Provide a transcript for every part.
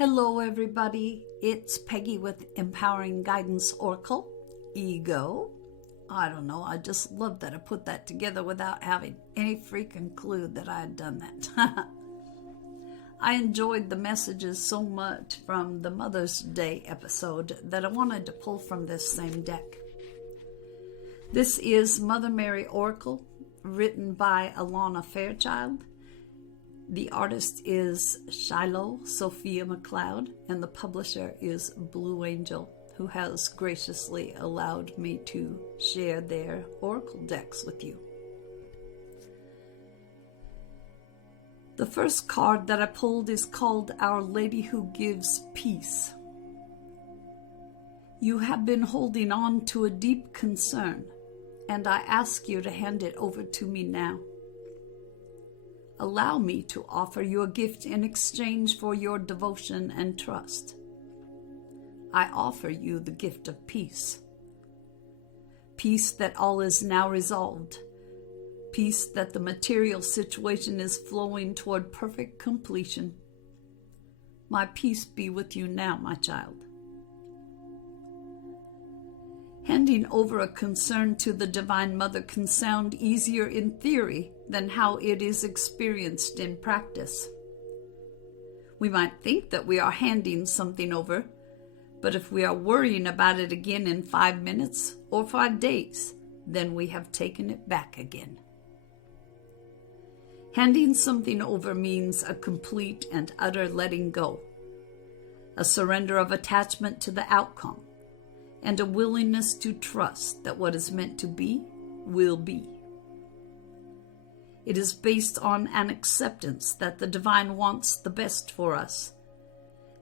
Hello, everybody. It's Peggy with Empowering Guidance Oracle. Ego. I don't know. I just love that I put that together without having any freaking clue that I had done that. I enjoyed the messages so much from the Mother's Day episode that I wanted to pull from this same deck. This is Mother Mary Oracle, written by Alana Fairchild. The artist is Shiloh Sophia McLeod, and the publisher is Blue Angel, who has graciously allowed me to share their oracle decks with you. The first card that I pulled is called Our Lady Who Gives Peace. You have been holding on to a deep concern, and I ask you to hand it over to me now. Allow me to offer you a gift in exchange for your devotion and trust. I offer you the gift of peace. Peace that all is now resolved. Peace that the material situation is flowing toward perfect completion. My peace be with you now, my child. Handing over a concern to the Divine Mother can sound easier in theory than how it is experienced in practice. We might think that we are handing something over, but if we are worrying about it again in 5 minutes or 5 days, then we have taken it back again. Handing something over means a complete and utter letting go, a surrender of attachment to the outcome, and a willingness to trust that what is meant to be will be. It is based on an acceptance that the Divine wants the best for us,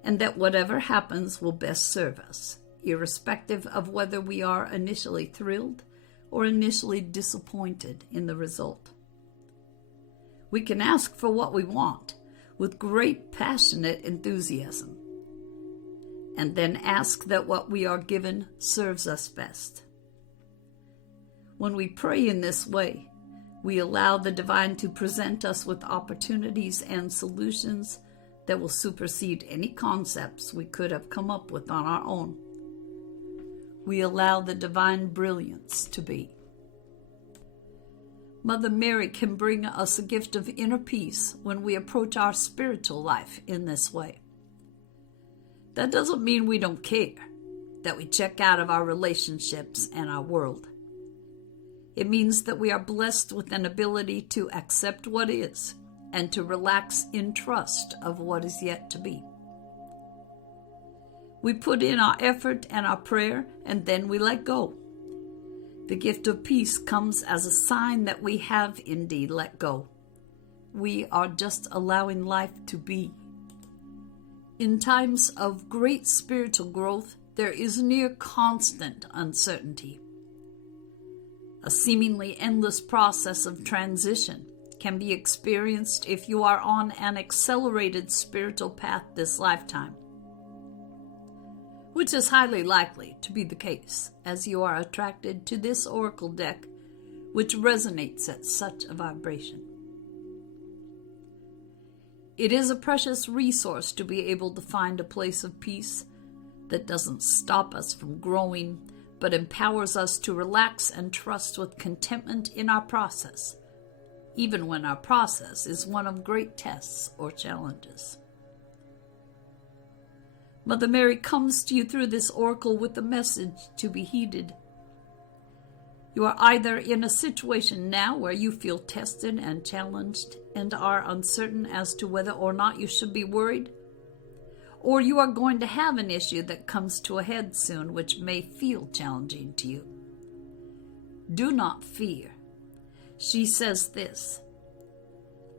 and that whatever happens will best serve us, irrespective of whether we are initially thrilled or initially disappointed in the result. We can ask for what we want with great passionate enthusiasm, and then ask that what we are given serves us best. When we pray in this way, we allow the Divine to present us with opportunities and solutions that will supersede any concepts we could have come up with on our own. We allow the Divine brilliance to be. Mother Mary can bring us a gift of inner peace when we approach our spiritual life in this way. That doesn't mean we don't care, that we check out of our relationships and our world. It means that we are blessed with an ability to accept what is and to relax in trust of what is yet to be. We put in our effort and our prayer, and then we let go. The gift of peace comes as a sign that we have indeed let go. We are just allowing life to be. In times of great spiritual growth, there is near constant uncertainty. A seemingly endless process of transition can be experienced if you are on an accelerated spiritual path this lifetime, which is highly likely to be the case as you are attracted to this oracle deck, which resonates at such a vibration. It is a precious resource to be able to find a place of peace that doesn't stop us from growing, but empowers us to relax and trust with contentment in our process, even when our process is one of great tests or challenges. Mother Mary comes to you through this oracle with a message to be heeded. You are either in a situation now where you feel tested and challenged and are uncertain as to whether or not you should be worried, or you are going to have an issue that comes to a head soon which may feel challenging to you. Do not fear. She says this: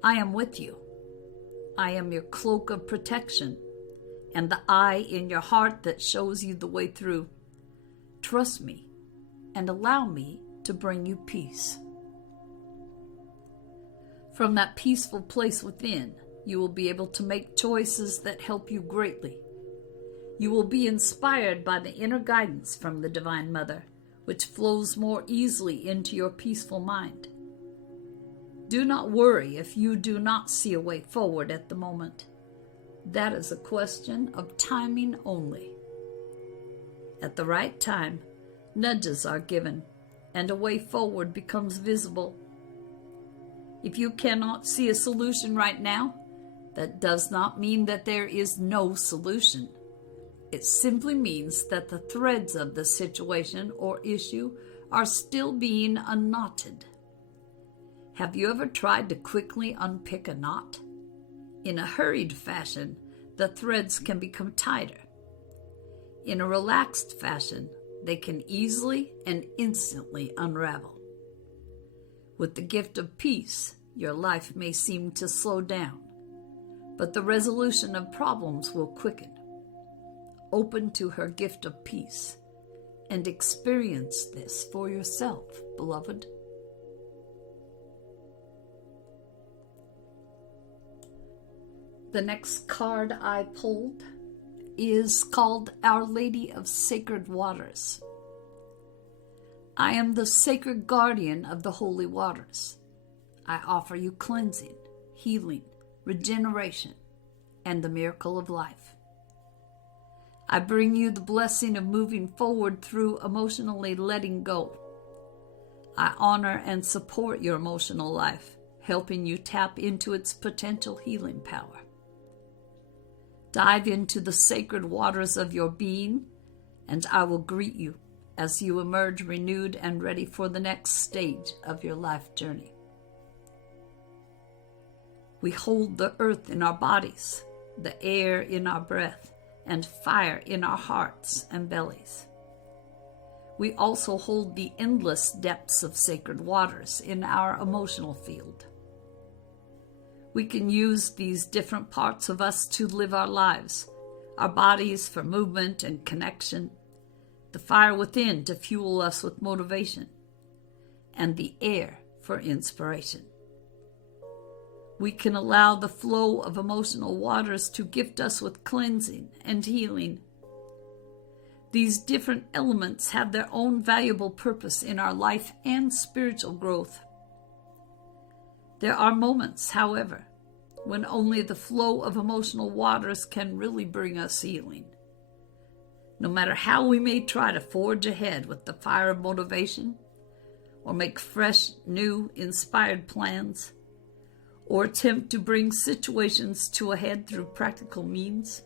I am with you. I am your cloak of protection and the eye in your heart that shows you the way through. Trust me and allow me to bring you peace. From that peaceful place within, you will be able to make choices that help you greatly. You will be inspired by the inner guidance from the Divine Mother, which flows more easily into your peaceful mind. Do not worry if you do not see a way forward at the moment. That is a question of timing only. At the right time, nudges are given, and a way forward becomes visible. If you cannot see a solution right now, that does not mean that there is no solution. It simply means that the threads of the situation or issue are still being unknotted. Have you ever tried to quickly unpick a knot? In a hurried fashion, the threads can become tighter. In a relaxed fashion, they can easily and instantly unravel. With the gift of peace, your life may seem to slow down, but the resolution of problems will quicken. Open to her gift of peace and experience this for yourself, beloved. The next card I pulled is called Our Lady of Sacred Waters. I am the sacred guardian of the holy waters. I offer you cleansing, healing, regeneration, and the miracle of life. I bring you the blessing of moving forward through emotionally letting go. I honor and support your emotional life, helping you tap into its potential healing power. Dive into the sacred waters of your being, and I will greet you as you emerge renewed and ready for the next stage of your life journey. We hold the earth in our bodies, the air in our breath, and fire in our hearts and bellies. We also hold the endless depths of sacred waters in our emotional field. We can use these different parts of us to live our lives, our bodies for movement and connection, the fire within to fuel us with motivation, and the air for inspiration. We can allow the flow of emotional waters to gift us with cleansing and healing. These different elements have their own valuable purpose in our life and spiritual growth. There are moments, however, when only the flow of emotional waters can really bring us healing. No matter how we may try to forge ahead with the fire of motivation, or make fresh, new, inspired plans, or attempt to bring situations to a head through practical means,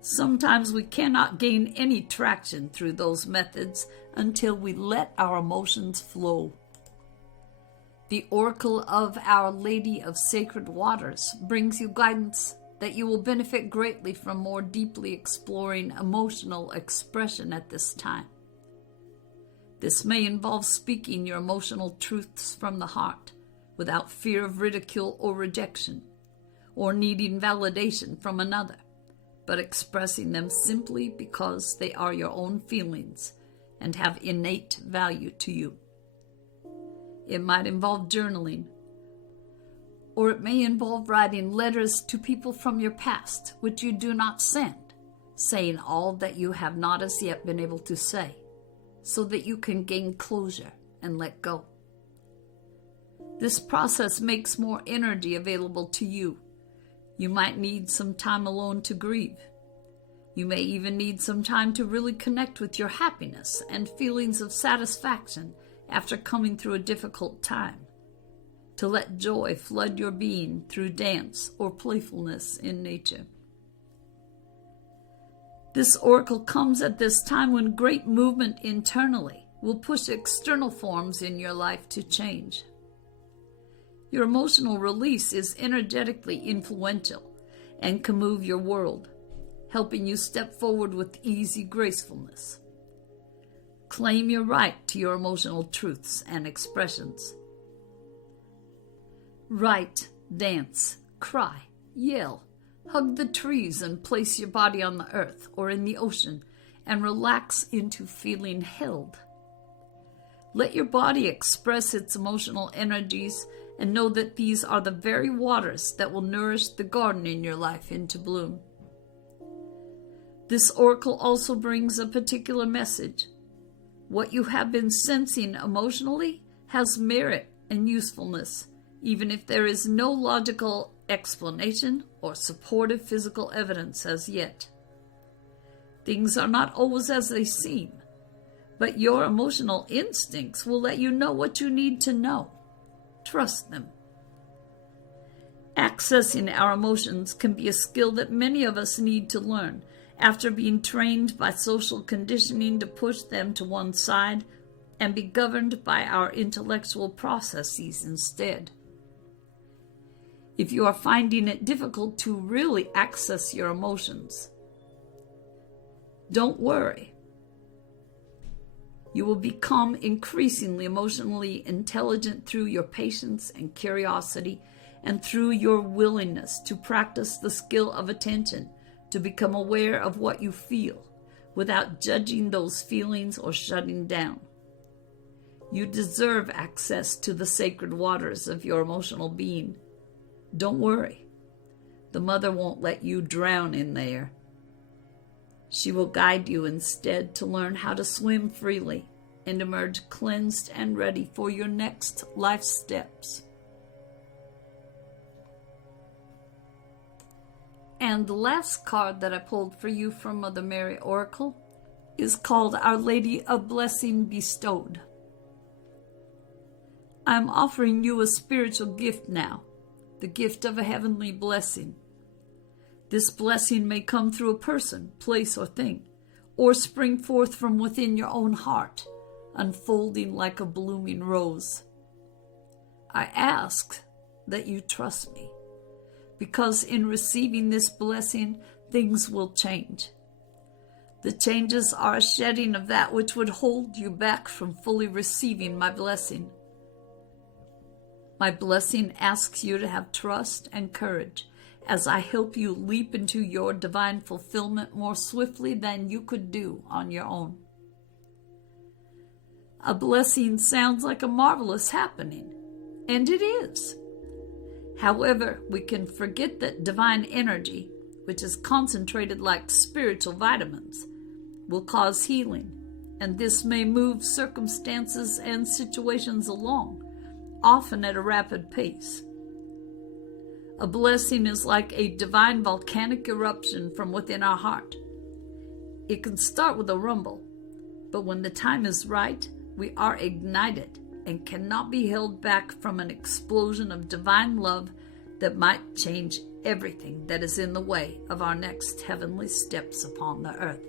sometimes we cannot gain any traction through those methods until we let our emotions flow. The Oracle of Our Lady of Sacred Waters brings you guidance that you will benefit greatly from more deeply exploring emotional expression at this time. This may involve speaking your emotional truths from the heart without fear of ridicule or rejection, or needing validation from another, but expressing them simply because they are your own feelings and have innate value to you. It might involve journaling, or it may involve writing letters to people from your past which you do not send, saying all that you have not as yet been able to say, so that you can gain closure and let go. This process makes more energy available to you. You might need some time alone to grieve. You may even need some time to really connect with your happiness and feelings of satisfaction after coming through a difficult time, to let joy flood your being through dance or playfulness in nature. This oracle comes at this time when great movement internally will push external forms in your life to change. Your emotional release is energetically influential and can move your world, helping you step forward with easy gracefulness. Claim your right to your emotional truths and expressions. Write, dance, cry, yell, hug the trees and place your body on the earth or in the ocean and relax into feeling held. Let your body express its emotional energies and know that these are the very waters that will nourish the garden in your life into bloom. This oracle also brings a particular message. What you have been sensing emotionally has merit and usefulness, even if there is no logical explanation or supportive physical evidence as yet. Things are not always as they seem, but your emotional instincts will let you know what you need to know. Trust them. Accessing our emotions can be a skill that many of us need to learn after being trained by social conditioning to push them to one side and be governed by our intellectual processes instead. If you are finding it difficult to really access your emotions, don't worry. You will become increasingly emotionally intelligent through your patience and curiosity and through your willingness to practice the skill of attention, to become aware of what you feel without judging those feelings or shutting down. You deserve access to the sacred waters of your emotional being. Don't worry. The Mother won't let you drown in there. She will guide you instead to learn how to swim freely and emerge cleansed and ready for your next life steps. And the last card that I pulled for you from Mother Mary Oracle is called Our Lady of Blessing Bestowed. I'm offering you a spiritual gift now, the gift of a heavenly blessing. This blessing may come through a person, place, or thing, or spring forth from within your own heart, unfolding like a blooming rose. I ask that you trust me, because in receiving this blessing, things will change. The changes are a shedding of that which would hold you back from fully receiving my blessing. My blessing asks you to have trust and courage as I help you leap into your divine fulfillment more swiftly than you could do on your own. A blessing sounds like a marvelous happening, and it is. However, we can forget that divine energy, which is concentrated like spiritual vitamins, will cause healing, and this may move circumstances and situations along, often at a rapid pace. A blessing is like a divine volcanic eruption from within our heart. It can start with a rumble, but when the time is right, we are ignited and cannot be held back from an explosion of divine love that might change everything that is in the way of our next heavenly steps upon the earth.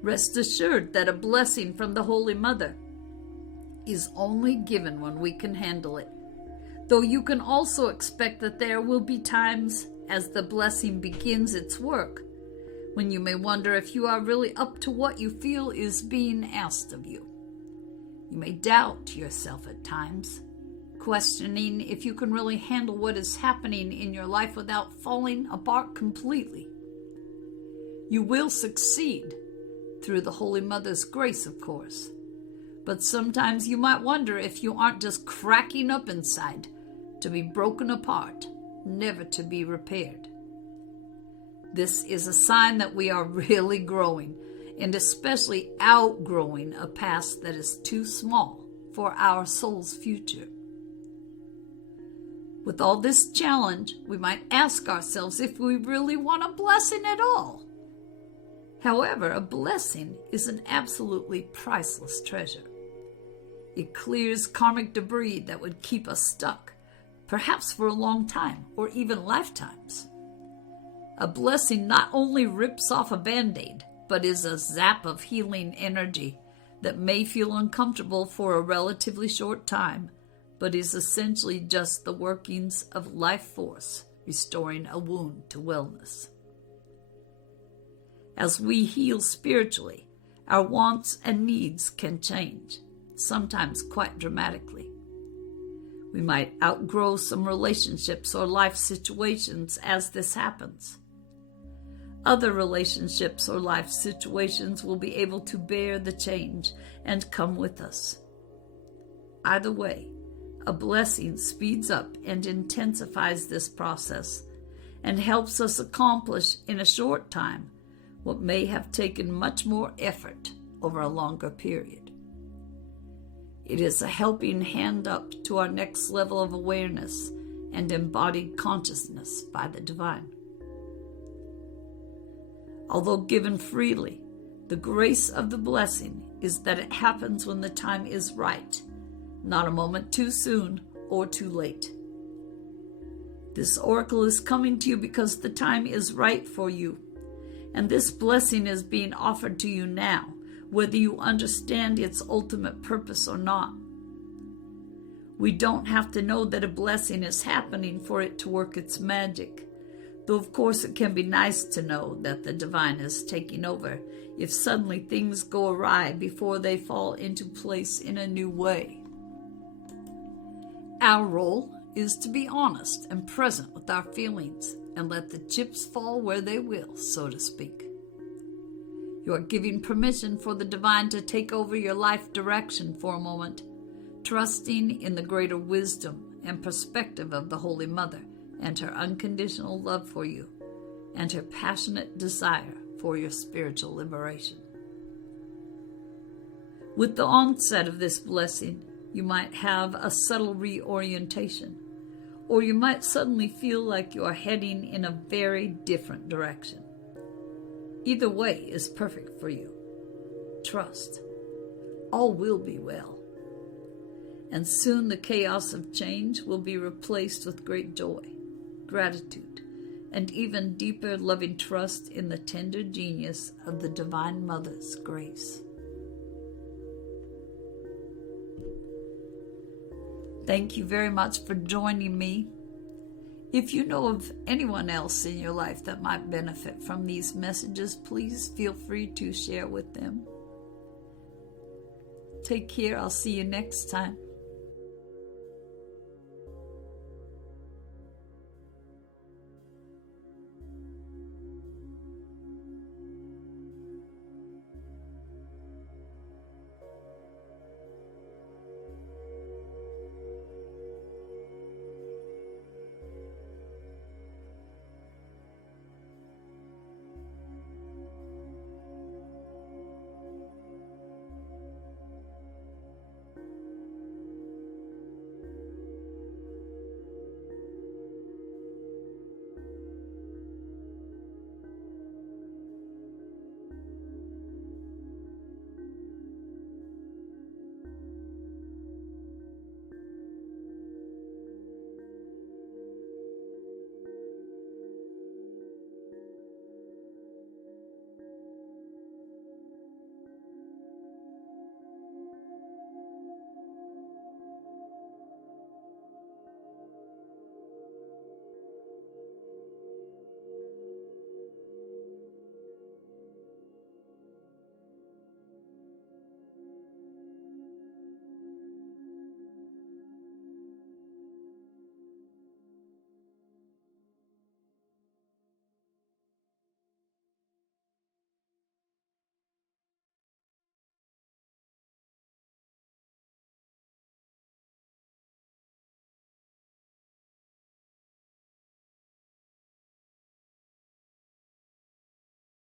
Rest assured that a blessing from the Holy Mother is only given when we can handle it, though you can also expect that there will be times as the blessing begins its work when you may wonder if you are really up to what you feel is being asked of you. You may doubt yourself at times, questioning if you can really handle what is happening in your life without falling apart completely. You will succeed through the Holy Mother's grace, of course. But sometimes you might wonder if you aren't just cracking up inside to be broken apart, never to be repaired. This is a sign that we are really growing, and especially outgrowing a past that is too small for our soul's future. With all this challenge, we might ask ourselves if we really want a blessing at all. However, a blessing is an absolutely priceless treasure. It clears karmic debris that would keep us stuck, perhaps for a long time or even lifetimes. A blessing not only rips off a band-aid, but is a zap of healing energy that may feel uncomfortable for a relatively short time, but is essentially just the workings of life force restoring a wound to wellness. As we heal spiritually, our wants and needs can change, sometimes quite dramatically. We might outgrow some relationships or life situations as this happens. Other relationships or life situations will be able to bear the change and come with us. Either way, a blessing speeds up and intensifies this process and helps us accomplish in a short time what may have taken much more effort over a longer period. It is a helping hand up to our next level of awareness and embodied consciousness by the divine. Although given freely, the grace of the blessing is that it happens when the time is right, not a moment too soon or too late. This oracle is coming to you because the time is right for you, and this blessing is being offered to you now, whether you understand its ultimate purpose or not. We don't have to know that a blessing is happening for it to work its magic, though of course it can be nice to know that the divine is taking over if suddenly things go awry before they fall into place in a new way. Our role is to be honest and present with our feelings and let the chips fall where they will, so to speak. You are giving permission for the divine to take over your life direction for a moment, trusting in the greater wisdom and perspective of the Holy Mother and her unconditional love for you and her passionate desire for your spiritual liberation. With the onset of this blessing, you might have a subtle reorientation, or you might suddenly feel like you are heading in a very different direction. Either way is perfect for you. Trust. All will be well. And soon the chaos of change will be replaced with great joy, gratitude, and even deeper loving trust in the tender genius of the Divine Mother's grace. Thank you very much for joining me. If you know of anyone else in your life that might benefit from these messages, please feel free to share with them. Take care. I'll see you next time.